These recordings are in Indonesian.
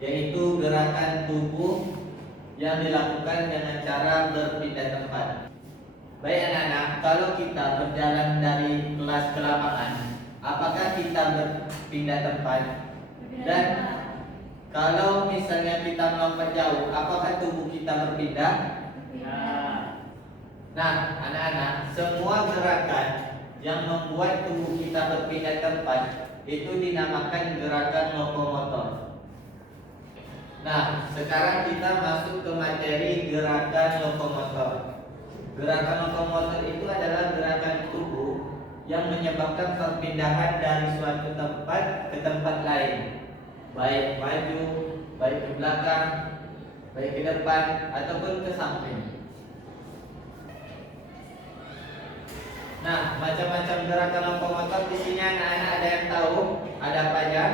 yaitu gerakan tubuh yang dilakukan dengan cara berpindah tempat. Baik anak-anak, kalau kita berjalan dari kelas ke lapangan, apakah kita berpindah tempat? Dan kalau misalnya kita melompat jauh, apakah tubuh kita berpindah? Nah, anak-anak, semua gerakan yang membuat tubuh kita berpindah tempat itu dinamakan gerakan lokomotor. Nah, sekarang kita masuk ke materi gerakan lokomotor. Gerakan lokomotor itu adalah gerakan tubuh yang menyebabkan perpindahan dari suatu tempat ke tempat lain, baik maju, baik ke belakang, baik ke depan, ataupun ke samping. Nah, macam-macam gerakan lokomotor di sini anak-anak ada yang tahu? Ada apa aja?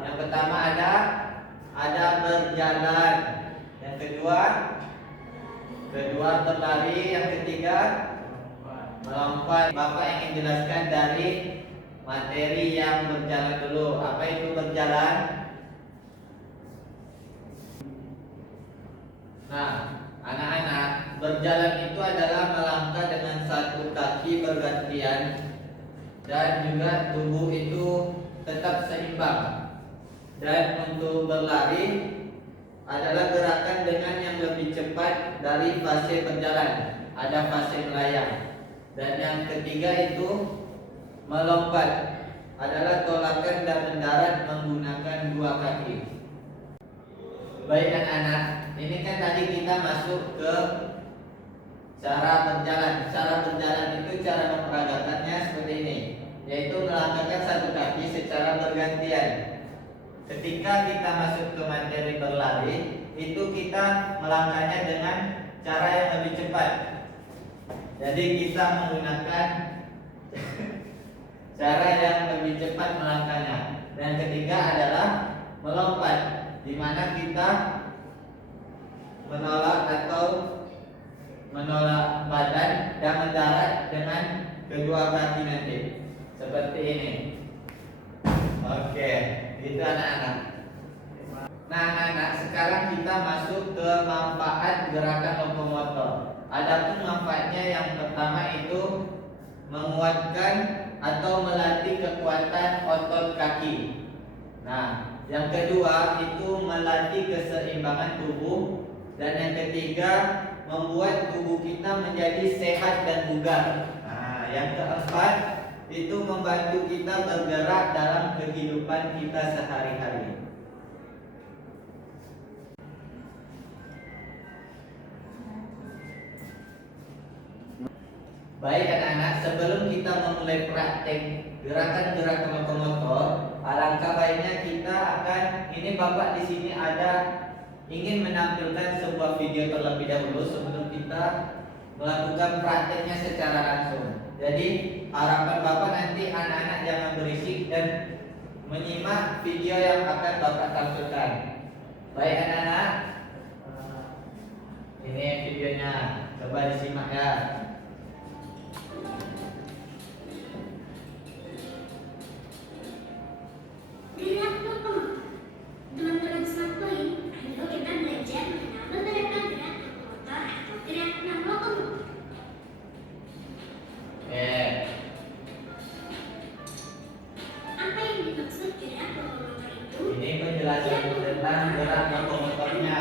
Yang pertama ada berjalan. Yang kedua berlari. Yang ketiga melompat. Bapak ingin jelaskan dari materi yang berjalan dulu. Apa itu berjalan? Nah, anak-anak, berjalan itu adalah melangkah dengan satu kaki bergantian dan juga tubuh itu tetap seimbang. Dan untuk berlari adalah gerakan dengan yang lebih cepat dari fase berjalan, ada fase melayang. Dan yang ketiga itu melompat, adalah tolakan dan mendarat menggunakan dua kaki. Baik anak-anak, ini kan tadi kita masuk ke cara berjalan. Cara berjalan itu cara memperagakannya seperti ini, yaitu melangkahkan satu kaki secara bergantian. Ketika kita masuk ke materi berlari, itu kita melangkahnya dengan cara yang lebih cepat. Jadi kita menggunakan cara yang lebih cepat melangkahnya. Dan ketiga adalah melompat, di mana kita menolak badan dan mendarat dengan kedua kaki nanti seperti ini. Oke, itu anak-anak. Nah anak-anak, sekarang kita masuk ke manfaat gerakan lokomotor. Adapun manfaatnya yang pertama itu menguatkan atau melatih kekuatan otot kaki. Nah, yang kedua itu melatih keseimbangan tubuh. Dan yang ketiga, membuat tubuh kita menjadi sehat dan bugar. Nah, yang keempat itu membantu kita bergerak dalam kehidupan kita sehari-hari. Baik anak-anak, sebelum kita memulai praktek gerakan-gerakan lokomotor, alangkah baiknya kita akan, ini Bapak di sini ingin menampilkan sebuah video terlebih dahulu sebelum kita melakukan prakteknya secara langsung. Jadi harapan Bapak nanti anak-anak jangan berisik dan menyimak video yang akan Bapak tampilkan. Baik anak-anak, ini videonya, coba disimak ya. Teman-teman selaku ayo kita belajar mengenal beberapa gerak lokomotor atau gerakan lokomotor. Apa yang dimaksud gerak lokomotor itu? Ini penjelasan tentang gerak lokomotornya.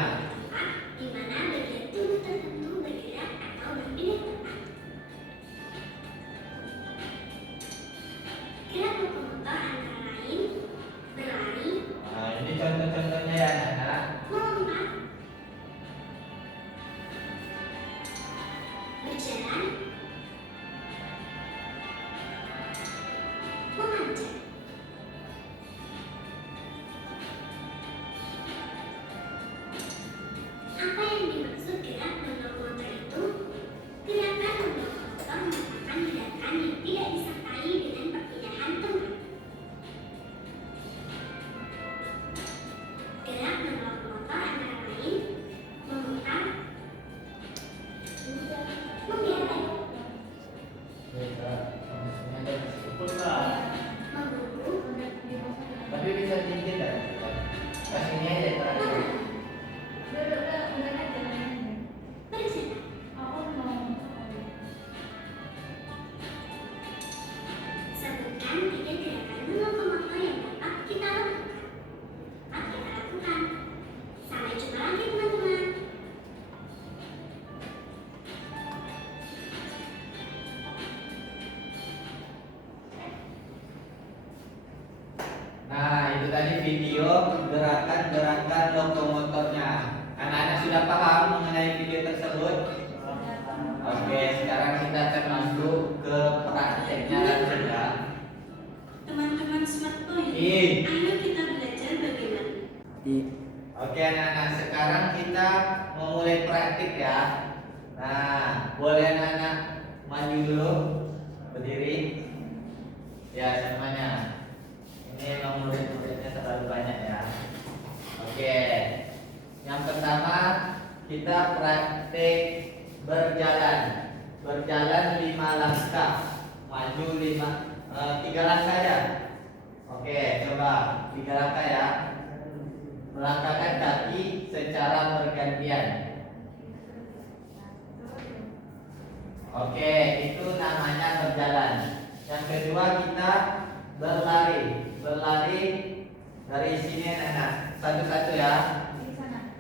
Di mana bagian tubuh tertentu bergerak atau berpindah tempat. Gerak lokomotor antara lain berlari, Nah, ini contoh-contohnya ya anak-anak. melompat, berjalan, memanjat. Apa yang dimaksud gerak lokomotor itu? Gerakan lokomotor merupakan gerakan yang tidak disertai dengan perpindahan tempat. Gerak lokomotor antara lain memutar, mengerek, video gerakan-gerakan lokomotornya. Anak-anak sudah paham mengenai video tersebut? Oke, sekarang kita akan masuk ke prakteknya langsung ya. Teman-teman Smart Boy, Iya. ayo kita belajar bagaimana. Oke anak-anak, sekarang kita memulai praktik ya. Nah, boleh anak-anak maju dulu, berdiri. Ya semuanya. Ini memang murid-muridnya terlalu banyak ya. Oke. Yang pertama kita praktik berjalan. Berjalan 5 langkah. Maju 3 langkah ya. Oke, coba 3 langkah ya. Melangkahkan kaki secara bergantian. Oke, itu namanya berjalan. Yang kedua kita berlari. Berlari dari sini anak-anak. Satu-satu ya.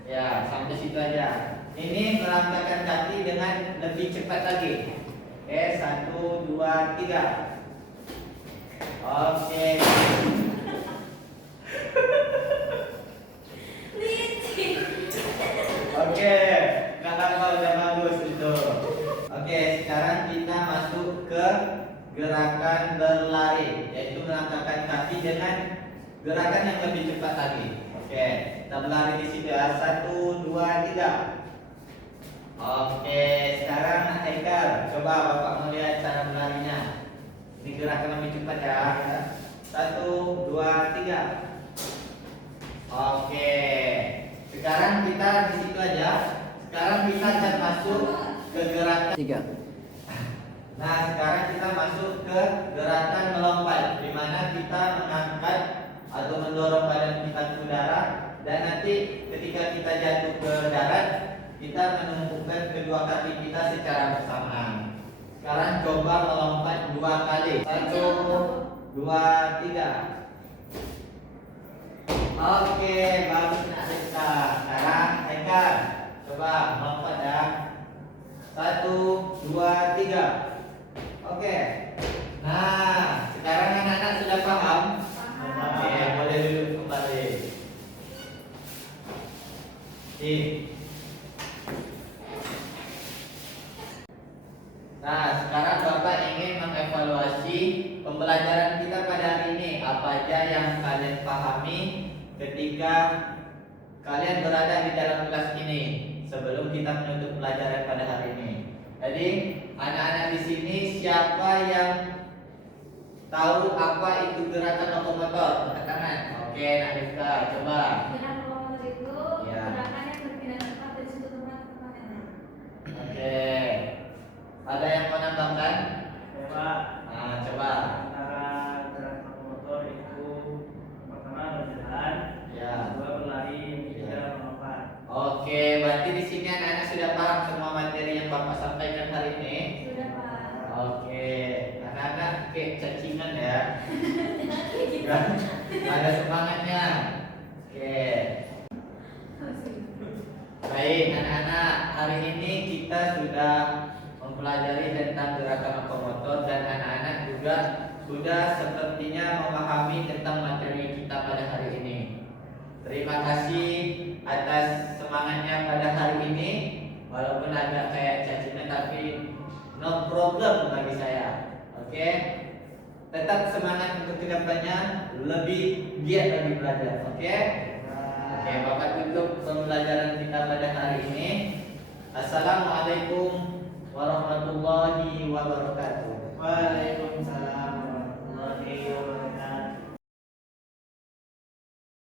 Ya, sampai situ aja. Ini melangkahkan kaki dengan lebih cepat lagi. Oke, 1, 2, 3. Oke. Oke, kakak udah bagus itu. Oke, sekarang kita masuk ke gerakan berlari, yaitu melangkahkan kaki dengan gerakan yang lebih cepat lagi. Oke, kita berlari di situ ya. 1, 2, 3. Oke, sekarang Haikal, coba bapak melihat cara berlarinya. Ini gerakan lebih cepat ya. 1, 2, 3. Oke. Sekarang kita di situ aja. Sekarang kita akan masuk ke gerakan 3. Nah, sekarang kita masuk ke gerakan melompat, di mana kita mengangkat atau mendorong badan kita ke udara, dan nanti ketika kita jatuh ke darat, kita menumpukan kedua kaki kita secara bersamaan. Sekarang coba melompat 2 kali. 1, 2, 3. Oke, bagus nak Rizka. Sekarang Haikal, coba melompat ya. 1, 2, 3. Oke. Nah, sekarang anak-anak sudah paham? Oke, boleh duduk kembali. Nah, sekarang Bapak ingin mengevaluasi pembelajaran kita pada hari ini. Apa aja yang kalian pahami ketika kalian berada di dalam kelas ini sebelum kita menutup pelajaran pada hari ini. Jadi, anak-anak di sini siapa yang tahu apa itu gerakan lokomotor? Angkat tangan. Oke, Nadifka, coba. Gerakan lokomotor itu Ya. gerakan yang berpindah cepat dari satu tempat ke tempat yang lain. Oke. Ada yang mau nambahkan? Pak, Nah, coba. antara gerakan lokomotor itu pertama berjalan, Ya. kedua berlari, yang ketiga Ya. melompat. Oke, berarti di sini anak-anak sudah paham semua materi yang Bapak sampaikan hari ini. Sudah Pak. Oke, anak-anak kayak cacingan ya. Gak ada semangatnya. Oke. Baik, anak-anak, hari ini kita sudah mempelajari tentang gerakan lokomotor dan anak-anak juga sudah sepertinya memahami tentang materi kita pada hari ini. Terima kasih atas semangatnya pada hari ini. Walaupun agak kayak cacinya tapi no problem bagi saya. Oke. Tetap semangat untuk kedepannya, lebih giat lagi belajar. Oke. Oke, Bapak tutup pembelajaran kita pada hari ini. Assalamualaikum warahmatullahi wabarakatuh.